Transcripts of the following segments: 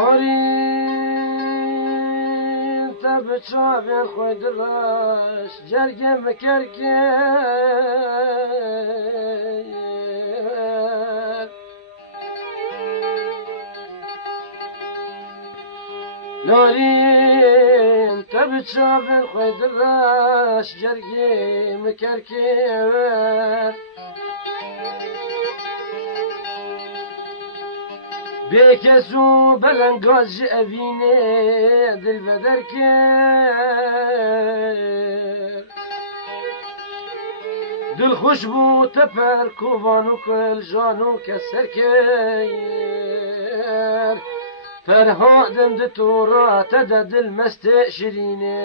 نارین تب چاوین خوی دراش جرگه مکرکر نارین تب چاوین خوی دراش جرگه مکرکر بكسو بلنقاز أبيني دل بدركر دل خوشبو تپر کوبانو کل جانو کسر کر فرهادم ده تورات ده دل مست شرینه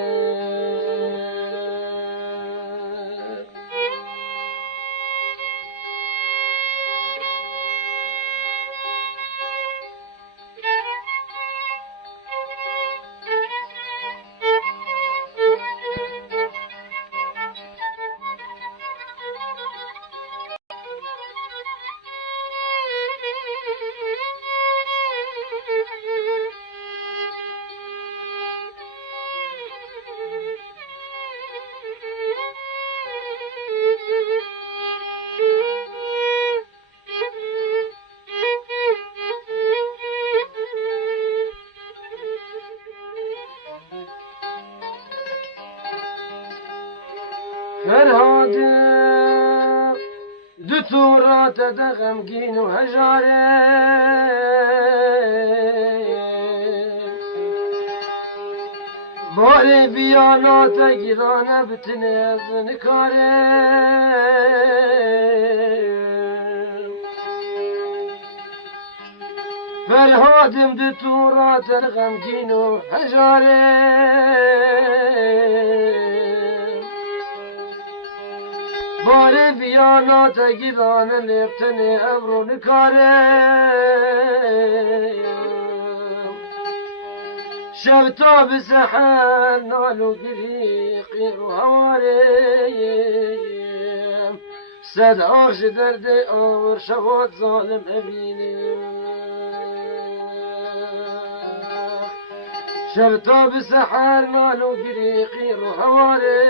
فرهاده دو تورات ده غمگین و هجاره بار بیانات گیرانه بتنه از نکاره فرهادم دو تورات ده غمگین و هجاره باره بیانات گیرانه لبتنه ابرو نکاره شب تا به سحر نالو گری قیر و هواره صد آخش درد آور شواد ظالم امینه شب تا به سحر نالو گری قیر و هواره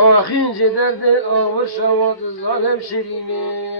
آخین جدرد آور شواد ظالم شرینه